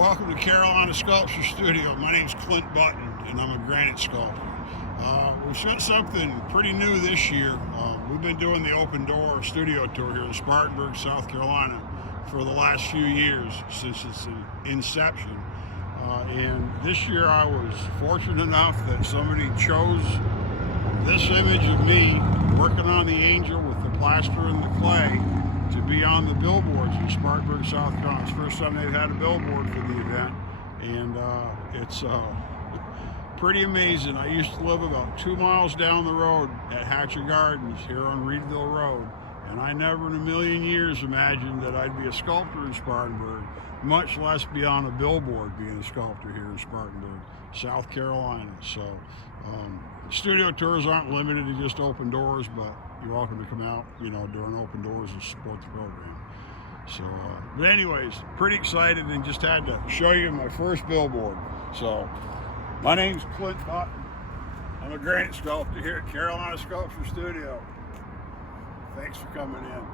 Welcome to Carolina Sculpture Studio. My name's Clint Button, and I'm a granite sculptor. We've shot something pretty new this year. We've been doing the open door studio tour here in Spartanburg, South Carolina, for the last few years since its inception. And this year I was fortunate enough that somebody chose this image of me working on the angel with the plaster and the clay to be on the billboards in Spartanburg, South Carolina. It's the first time they've had a billboard for the event, and it's pretty amazing. I used to live about 2 miles down the road at Hatcher Gardens here on Reedville Road, and I never in a million years imagined that I'd be a sculptor in Spartanburg, much less be on a billboard being a sculptor here in Spartanburg, South Carolina. So studio tours aren't limited to just open doors, but you're welcome to come out, during open doors and support the program. So, but anyways, pretty excited and just had to show you my first billboard. So, my name's Clint Button. I'm a granite sculptor here at Carolina Sculpture Studio. Thanks for coming in.